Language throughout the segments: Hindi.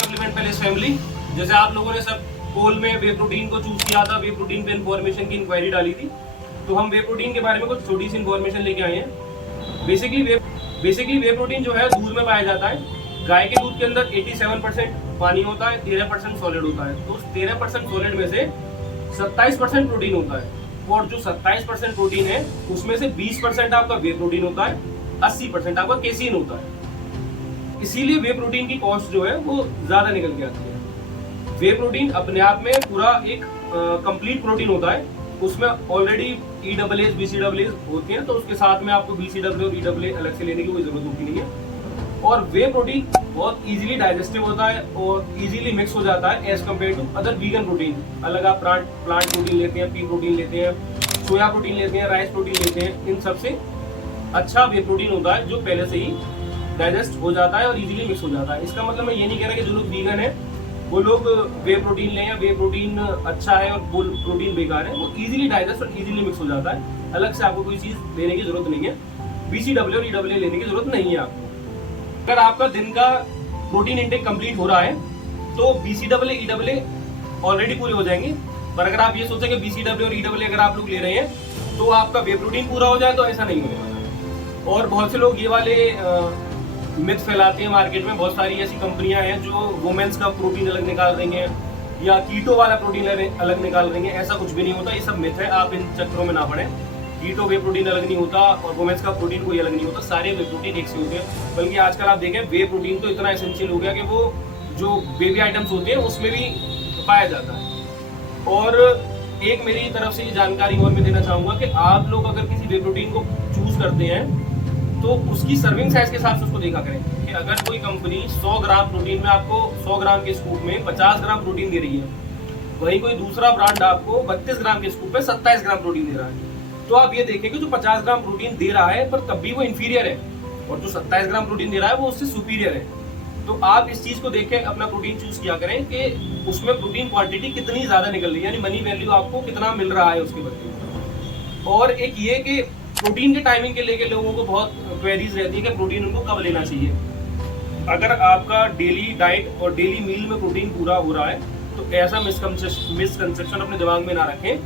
Supplement palace family. जैसे आप लोगों ने सब पोल में वे प्रोटीन को चूज किया था, वे प्रोटीन पे इन्फॉर्मेशन की इंक्वायरी डाली थी, तो हम वे प्रोटीन के बारे में कुछ छोटी सी इन्फॉर्मेशन लेके आए हैं। बेसिकली वे प्रोटीन जो है दूध में पाया जाता है। गाय के दूध के अंदर 87% पानी होता है, 13% सॉलिड होता है। तो उस 13% सॉलिड में से 27% प्रोटीन होता है, और जो 27% प्रोटीन है उसमें से 20% आपका वे प्रोटीन होता है, 80% आपका केसीन होता है। इसीलिए वे प्रोटीन की कॉस्ट जो है वो ज्यादा निकल के आती है। वे प्रोटीन अपने आप में पूरा एक कंप्लीट प्रोटीन होता है, उसमें ऑलरेडी EAAs BCAAs होते हैं, तो उसके साथ में आपको BCAA और EAA अलग से लेने की कोई जरूरत होती नहीं है। और वे प्रोटीन बहुत इजीली डाइजेस्टिव होता है और इजीली मिक्स हो जाता है as compare to other vegan protein. अलग आप प्लांट प्रोटीन लेते हैं, पी प्रोटीन लेते हैं, सोया प्रोटीन लेते हैं, राइस प्रोटीन लेते हैं, इन सबसे अच्छा वे प्रोटीन होता है जो पहले से ही डाइजेस्ट हो जाता है और इजीली मिक्स हो जाता है। इसका मतलब मैं ये नहीं कह रहा कि जो लोग वीगन है वो लोग वे प्रोटीन लें या वे प्रोटीन अच्छा है और वो प्रोटीन बेकार है। वो इजीली डाइजेस्ट और इजीली मिक्स हो जाता है, अलग से आपको कोई चीज लेने की जरूरत नहीं है। BCAA और EAA लेने की जरूरत नहीं है आपको। अगर आपका दिन का प्रोटीन इंटेक कंप्लीट हो रहा है तो BCAA EAA ऑलरेडी पूरे हो जाएंगे। पर अगर आप ये सोचेंगे BCAA और EAA अगर आप लोग ले रहे हैं तो आपका वे प्रोटीन पूरा हो जाए, तो ऐसा नहीं होने वाला। और बहुत से लोग ये वाले मिथ फैलाते हैं मार्केट में। बहुत सारी ऐसी कंपनियां हैं जो वुमेन्स का प्रोटीन अलग निकाल रही हैं या कीटो वाला प्रोटीन अलग निकाल रही हैं। ऐसा कुछ भी नहीं होता, ये सब मिथ है, आप इन चक्करों में ना पड़े। कीटो वे प्रोटीन अलग नहीं होता और वुमेन्स का प्रोटीन कोई अलग नहीं होता, सारे वे प्रोटीन एक से होते हैं। बल्कि आजकल आप देखें वे प्रोटीन तो इतना एसेंशियल हो गया कि वो जो बेबी आइटम्स होते हैं उसमें भी पाया जाता है। और एक मेरी तरफ से ये जानकारी और मैं देना चाहूंगा कि आप लोग अगर किसी वे प्रोटीन को चूज करते हैं तो उसकी सर्विंग साइज के हिसाब से उसको देखा करें कि अगर कोई कंपनी 100 ग्राम प्रोटीन में आपको 100 ग्राम के स्कूप में 50 ग्राम प्रोटीन दे रही है, वहीं कोई दूसरा ब्रांड आपको 32 ग्राम के स्कूप में 27 ग्राम प्रोटीन दे रहा है, तो आप ये देखें कि जो 50 ग्राम प्रोटीन दे रहा है पर तब भी वो इंफीरियर है, और जो 27 ग्राम प्रोटीन दे रहा है वो उससे सुपीरियर है। तो आप इस चीज को देख के अपना प्रोटीन चूज किया करें कि उसमें प्रोटीन क्वांटिटी कितनी ज्यादा निकल रही है, यानी मनी वैल्यू आपको कितना मिल रहा है उसके बदले। और एक ये कि प्रोटीन के टाइमिंग के लेके लोगों को बहुत क्वेरीज रहती है कि प्रोटीन उनको कब लेना चाहिए। अगर आपका डेली डाइट और डेली मील में प्रोटीन पूरा हो रहा है तो ऐसा मिसकंसेप्शन अपने दिमाग में ना रखें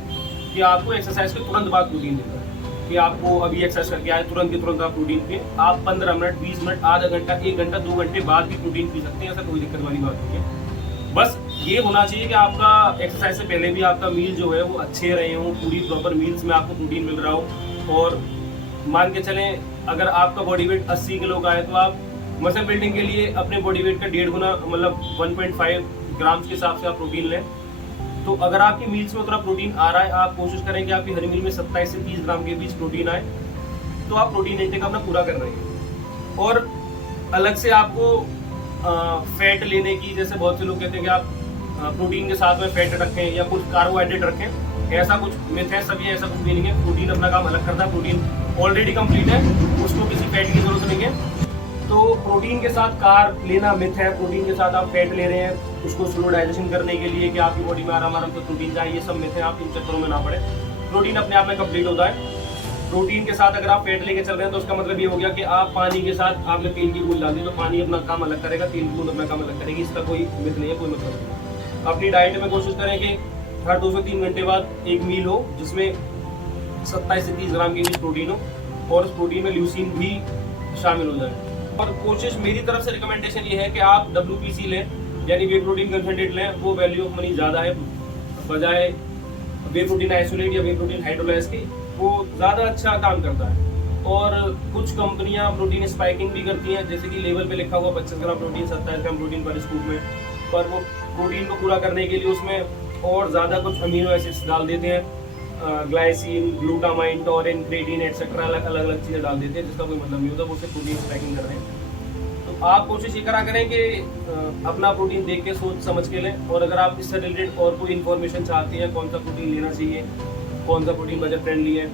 कि आपको एक्सरसाइज के तुरंत बाद प्रोटीन देना है, कि आपको अभी एक्सरसाइज करके आए तुरंत के तुरंत आप प्रोटीन पिए। आप 15 मिनट, 20 मिनट, आधा घंटा, 1 घंटा, 2 घंटे बाद भी प्रोटीन पी सकते हैं, ऐसा कोई दिक्कत वाली बात नहीं है। बस ये होना चाहिए कि आपका एक्सरसाइज से पहले भी आपका मील जो है वो अच्छे रहे हों, पूरी प्रॉपर मील्स में आपको प्रोटीन मिल रहा हो। और मान के चलें अगर आपका बॉडी वेट 80 किलो का है तो आप मसल बिल्डिंग के लिए अपने बॉडी वेट का 1.5 गुना मतलब 1.5 ग्राम के हिसाब से आप प्रोटीन लें। तो अगर आपकी मील्स में उतना प्रोटीन आ रहा है, आप कोशिश करें कि आपकी हर मील में 27 से 30 ग्राम के बीच प्रोटीन आए, तो आप प्रोटीन इंटेक अपना पूरा कर रहे हैं। और अलग से आपको फैट लेने की, जैसे बहुत से लोग कहते हैं कि आप प्रोटीन के साथ में फैट रखें या कुछ कार्बोहाइड्रेट रखें, ऐसा कुछ मिथ है, सब ये ऐसा कुछ भी नहीं है। प्रोटीन अपना काम अलग करता है, प्रोटीन ऑलरेडी कंप्लीट है, उसको किसी फैट की जरूरत नहीं है। तो प्रोटीन के साथ कार्ब लेना मिथ है, प्रोटीन के साथ आप फैट ले रहे हैं उसको स्लो डाइजेशन करने के लिए कि आपकी बॉडी में आराम आराम से प्रोटीन चाहिए, सब मिथ है, आप इन चक्करों में ना पड़े। प्रोटीन अपने आप में कंप्लीट होता है। प्रोटीन के साथ अगर आप फैट लेके चल रहे हैं तो उसका मतलब ये हो गया कि आप पानी के साथ आपने तेल की बूंद डाल दी, तो पानी अपना काम अलग करेगा, तेल की बूंद अपना काम अलग करेगी, इसका कोई मिथ नहीं है, कोई मतलब नहीं। अपनी डाइट में कोशिश करें कि हर 2 से 3 घंटे बाद एक मील हो जिसमें 27 से 30 ग्राम के बीच प्रोटीन हो, और उस प्रोटीन में ल्यूसीन भी शामिल हो जाए। और कोशिश मेरी तरफ से रिकमेंडेशन ये है कि आप WPC लें, यानी वे प्रोटीन कंसंट्रेट लें, वो वैल्यू ऑफ मनी ज़्यादा है बजाय वे प्रोटीन आइसोलेट या वे प्रोटीन हाइड्रोलाइज की, वो ज़्यादा अच्छा काम करता है। और कुछ कंपनियां प्रोटीन स्पाइकिंग भी करती हैं, जैसे कि लेवल पे लिखा हुआ 25 ग्राम प्रोटीन, 27 ग्राम प्रोटीन पर स्कूप में, पर वो प्रोटीन को पूरा करने के लिए उसमें और ज़्यादा कुछ अमीनो एसिड्स डाल देते हैं, glycine, glutamine, taurine, creatine etcetera, अलग अलग चीज़ें डाल देते हैं, जिसका कोई मतलब नहीं होता, वो सिर्फ प्रोटीन स्पाइकिंग कर रहे हैं। तो आप कोशिश ये करा करें कि अपना प्रोटीन देख के सोच समझ के लें। और अगर आप इससे रिलेटेड और कोई इन्फॉर्मेशन चाहते हैं, कौन सा प्रोटीन लेना चाहिए, कौन सा प्रोटीन बजट फ्रेंडली है,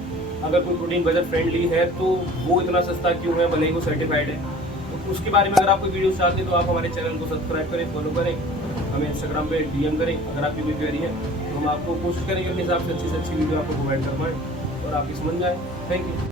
अगर कोई प्रोटीन बजट फ्रेंडली है तो वो इतना सस्ता क्यों है, भले ही वो सर्टिफाइड है, तो उसके बारे में अगर आप कोई वीडियो चाहते हैं तो आप हमारे चैनल को सब्सक्राइब करें, फॉलो करें, हमें इंस्टाग्राम पे DM करें। अगर आपकी कोई क्वेरी है तो हम आपको कोशिश करेंगे अपने हिसाब से अच्छी वीडियो आपको प्रोवाइड कर पाएँ और आपकी समझ जाए। Thank you.